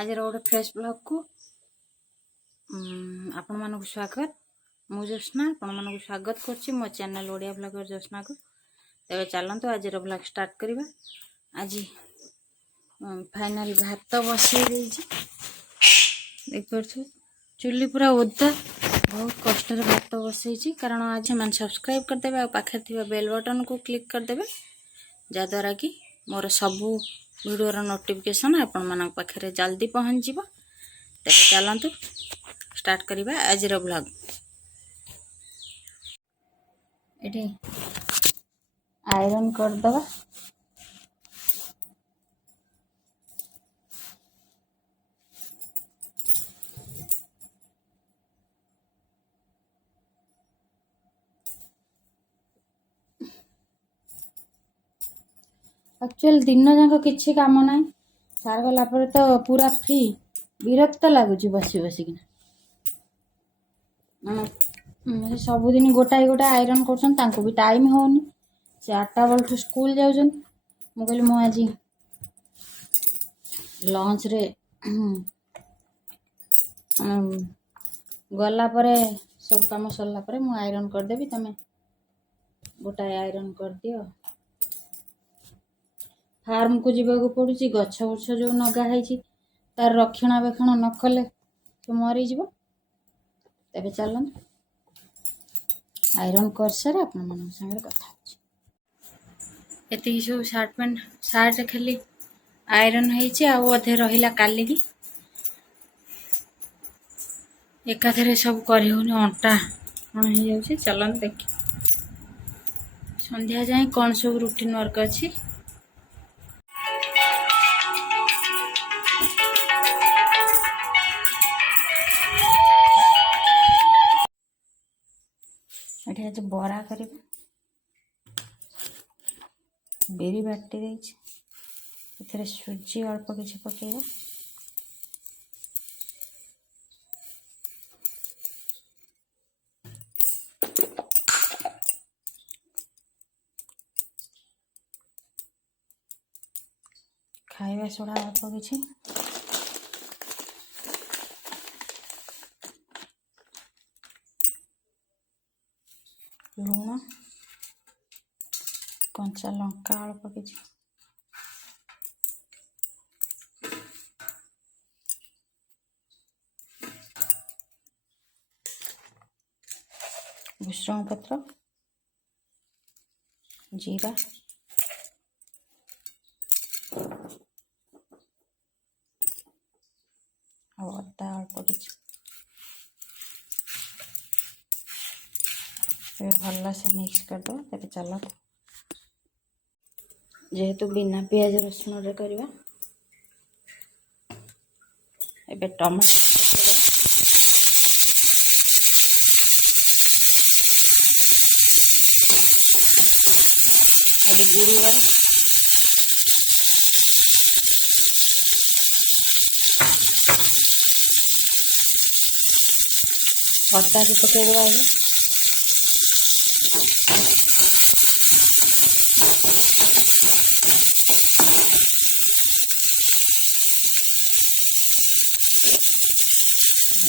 आज गोटे fresh blog को आपण मानक स्वागत। मु ज्योत्स्ना आपण मानक स्वागत करछि मो चैनल ओडिया ब्लॉगर ज्योत्स्ना को। तेरे चलतु आज ब्लॉग स्टार्ट करवा। आज फाइनल भात बसई देछि देख परछु चुल्ली पूरा ओदा बहुत कष्ट भात बसई कारण आज मन सब्सक्राइब कर देबे आ पाखे थिबा बेल बटन को क्लिक कर देबे जद्वारा कि मोर सबू वीडियो नोटिफिकेशन आपण मानक पाखे जल्दी पहुँच जीवो। तेरे चलतु स्टार्ट करवा आज ब्लॉग। ये आयरन कर दवा एक्चुअल दिन जाक किसी काम ना सार गला तो पूरा फ्री विरक्त लगुच बसी बसिक सबुदिन गोटाए गोटाए आयरन कर भी टाइम होनी से 8टा बेलू स्कूल जाऊँ। मु कहली मु आज लंच रे गला परे सब काम सरला परे मु आयरन करदेवी तमे गोटाए आयरन कर दियो। फार्म को जीवाक पड़ुची गछ बुछ जो नगा है तार रक्षणाबेक्षण न कले तो मरी जीव। तेरे चलन आयरन कर सारे आप संगे कथा ये सब सार्ट पैंट सार्ट खाली आयरन होधे रहा काली की एकाथरे सब करनी अंटा कौन हो जाए। चलन देख संध्या जाए कौन सब रूटीन वर्क अच्छी। आज बरा कर बेरी बाटी दे सुजी अल्प किसी पकेगा खाଇବା सोडा अल्प किसी लुण कंचा लंका अल्प किसी भुसंग पत्र जीरा और अदा अल्प किसी भल से मिक्स कर दो। तेरे चल जेहेतु बिना पियाज रसुण रे करवा एबे टमाटो आज गुरुवार अदा भी पकईदेवा आगे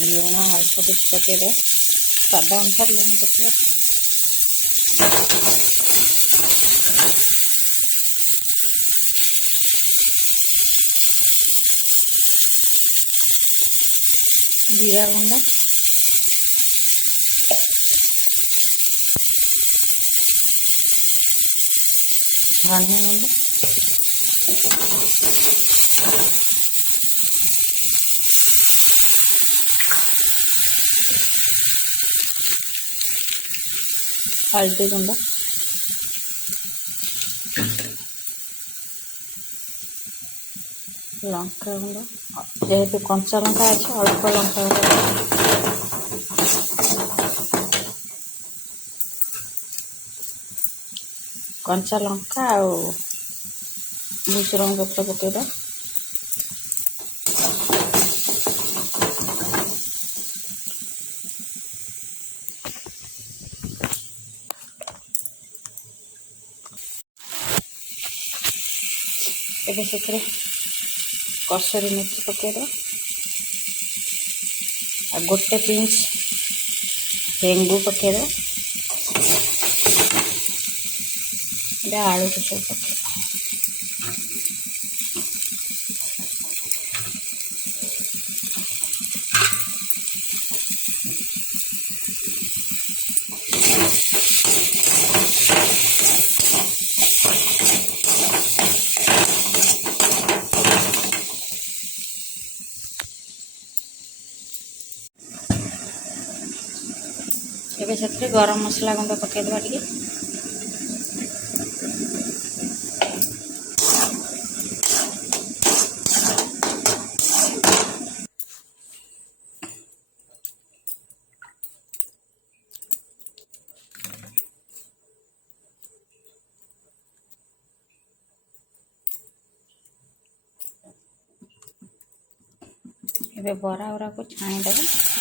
लुण अल्प किसी पकईदे स्वाद अनुसार लुण पकड़ा जीरा गुंडा धनिया गुंडा हल्दी गुंडा लंका गुंडा जेहेतु कंचा लंका अच्छे अल्प लंका कंचा लंका भुसंग पत्र पकईदा से कसरी मेथी पकईद आ गोटे पिंच हेंगू पकईद आलू को सब पकईद एबे से गरम मसला गुंड पकईदे टे एबे बरा उरा को छाणीदेवे